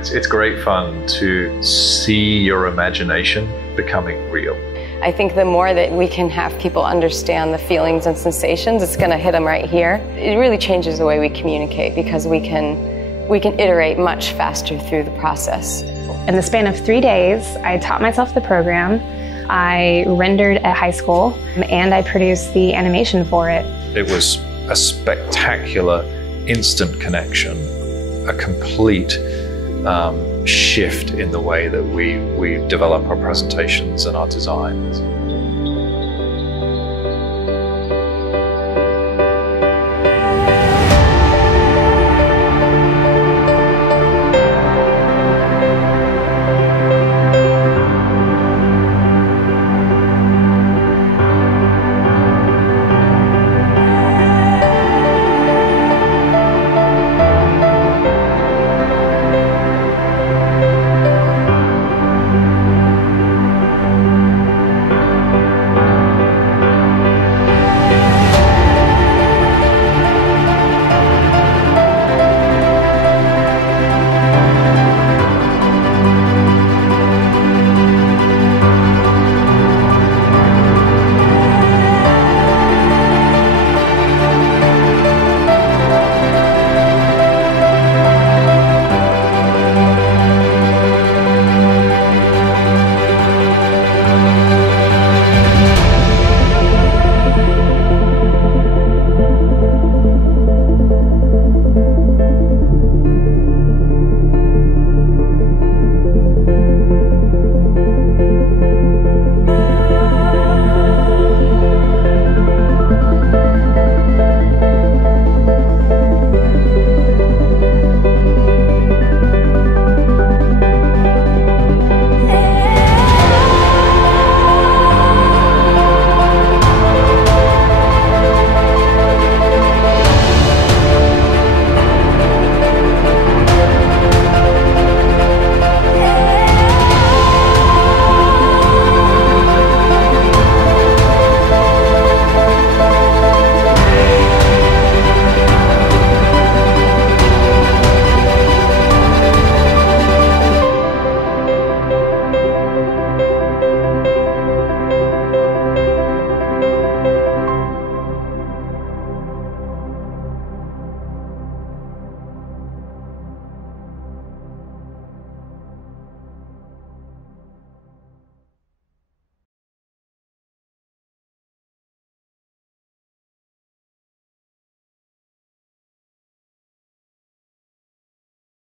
It's great fun to see your imagination becoming real. I think the more that we can have people understand the feelings and sensations, it's going to hit them right here. It really changes the way we communicate because we can iterate much faster through the process. In the span of 3 days, I taught myself the program, I rendered at high school, and I produced the animation for it. It was a spectacular instant connection, a complete shift in the way that we develop our presentations and our designs.